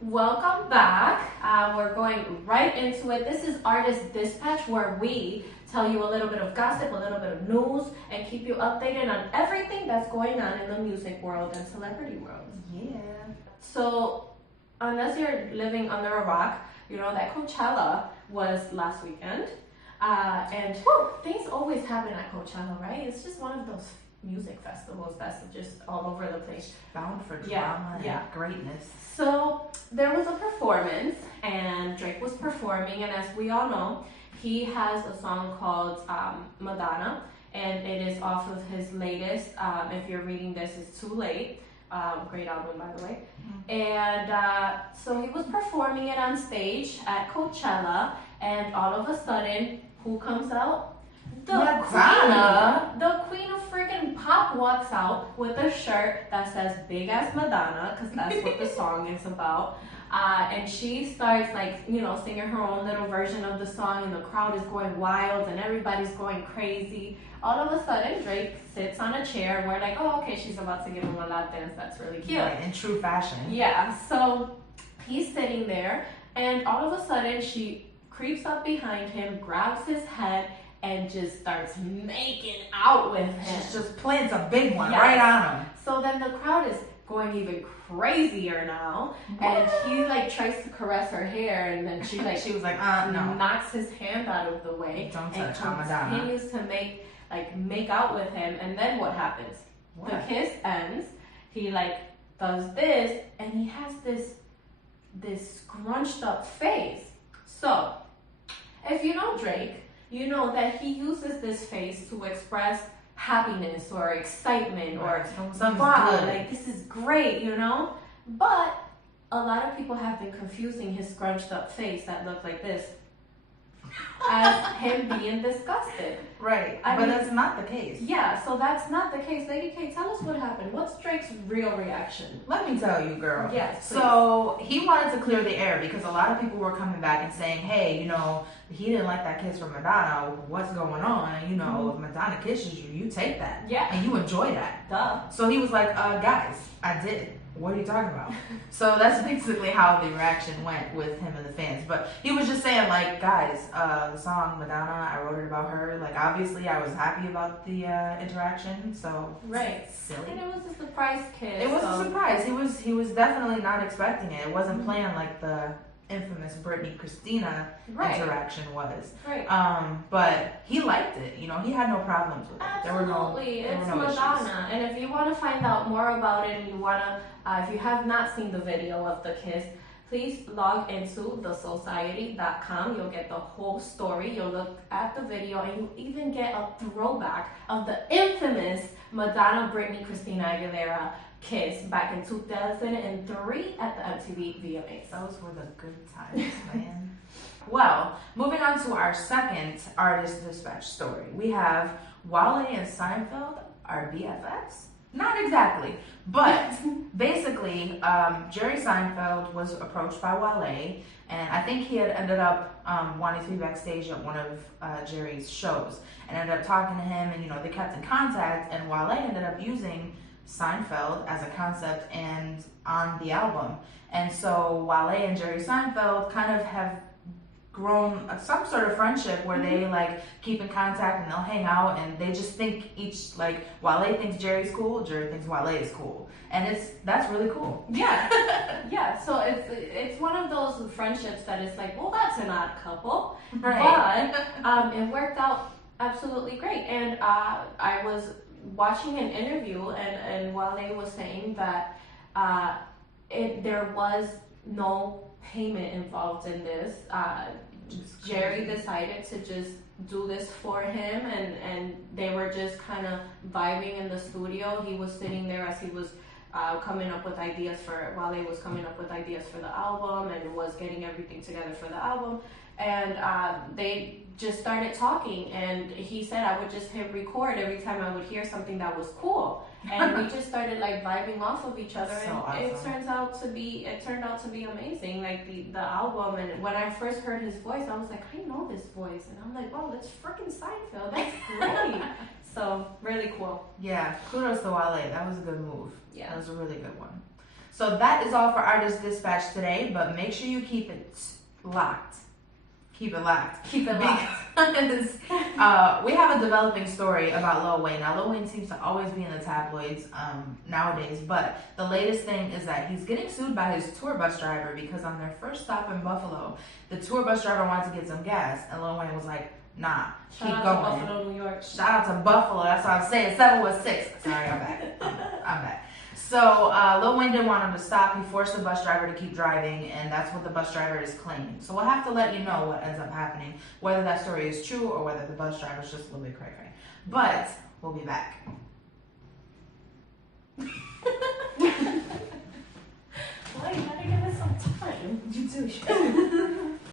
Welcome back. We're going right into it. This is Artist Dispatch, where we tell you a little bit of gossip, a little bit of news, and keep you updated on everything that's going on in the music world and celebrity world. Yeah. So, unless you're living under a rock, you know that Coachella was last weekend. And things always happen at Coachella, right? It's just one of those music festivals that's just all over the place. Bound for drama and greatness. So there was a performance, and Drake was performing, and as we all know, he has a song called Madonna, and it is off of his latest, if you're reading this, it's Too Late. Great album, by the way. Mm-hmm. And so he was performing it on stage at Coachella, and all of a sudden, who comes out? The queen of freaking pop walks out with a shirt that says Big Ass Madonna, because that's what the song is about. And she starts singing her own little version of the song, and the crowd is going wild and everybody's going crazy. All of a sudden, Drake sits on a chair and we're like, oh, okay, she's about to give him a lap dance. That's really cute. Right, in true fashion. Yeah, so he's sitting there, and all of a sudden she creeps up behind him, grabs his head, and just starts making out with him. She just plants a big one right on him. So then the crowd is going even crazier now. And he tries to caress her hair, and then she was like, no. Knocks his hand out of the way. Don't and touch continues to make out with him. And then what happens? What? The kiss ends. He does this, and he has this scrunched up face. So if you know Drake, you know that he uses this face to express happiness or excitement or wow, this is great, you know? But a lot of people have been confusing his scrunched up face that looked like this as him being disgusted. Right, but that's not the case. Yeah, so that's not the case. Lady K, tell us what happened. What's Drake's real reaction? Let me tell you, girl. Yes, please. So he wanted to clear the air because a lot of people were coming back and saying, hey, he didn't like that kiss from Madonna. What's going on? If Madonna kisses you, you take that. Yeah. And you enjoy that. Duh. So he was like, guys, I did. What are you talking about? So that's basically how the reaction went with him and the fans. But he was just saying, guys, the song Madonna, I wrote it about her. Obviously, I was happy about the interaction. So right, silly. And it was a surprise kiss. It was a surprise. He was definitely not expecting it. It wasn't planned like the infamous Britney Christina interaction was. Right. But he liked it. He had no problems with it. Absolutely. There were no Madonna. issues. And if you want to find out more about it, and you want to, if you have not seen the video of the kiss, please log into thesociety.com. You'll get the whole story. You'll look at the video, and you even get a throwback of the infamous Madonna Britney Christina Aguilera kiss back in 2003 at the MTV VMAs. Those were the good times, man. Well, moving on to our second Artist Dispatch story. We have Wale and Seinfeld are BFFs? Not exactly, but basically, Jerry Seinfeld was approached by Wale, and I think he had ended up wanting to be backstage at one of Jerry's shows, and ended up talking to him, and they kept in contact, and Wale ended up using Seinfeld as a concept and on the album. And so Wale and Jerry Seinfeld kind of have grown some sort of friendship where they keep in contact and they'll hang out, and they just think Wale thinks Jerry's cool, Jerry thinks Wale is cool, and that's really cool. Yeah. Yeah, so it's one of those friendships that is well, that's an odd couple, right? But it worked out absolutely great. And I was watching an interview, and Wale was saying that there was no payment involved in this. Jerry decided to just do this for him, and they were just kind of vibing in the studio. He was sitting there as he was coming up with ideas Wale was coming up with ideas for the album, and was getting everything together for the album. And they just started talking, and he said I would just hit record every time I would hear something that was cool, and we just started vibing off of each other. So and awesome. It turned out to be amazing, the album. And when I first heard his voice, I was like, I know this voice, and I'm like, wow, that's freaking Seinfeld. That's great. So really cool. Yeah, kudos to Wale. That was a good move. Yeah, that was a really good one. So that is all for Artist Dispatch today, but make sure you keep it locked. Keep it locked. Keep it locked. Because we have a developing story about Lil Wayne. Now, Lil Wayne seems to always be in the tabloids nowadays, but the latest thing is that he's getting sued by his tour bus driver because on their first stop in Buffalo, the tour bus driver wanted to get some gas, and Lil Wayne was like, nah, Shout keep out going. to Buffalo, New York. Shout out to Buffalo. That's what I'm saying. 716. Sorry, I'm back. I'm back. So Lil Wayne didn't want him to stop. He forced the bus driver to keep driving, and that's what the bus driver is claiming. So we'll have to let you know what ends up happening, whether that story is true or whether the bus driver is just a little bit cray-cray. But we'll be back. Well, you gotta give it some time. You too.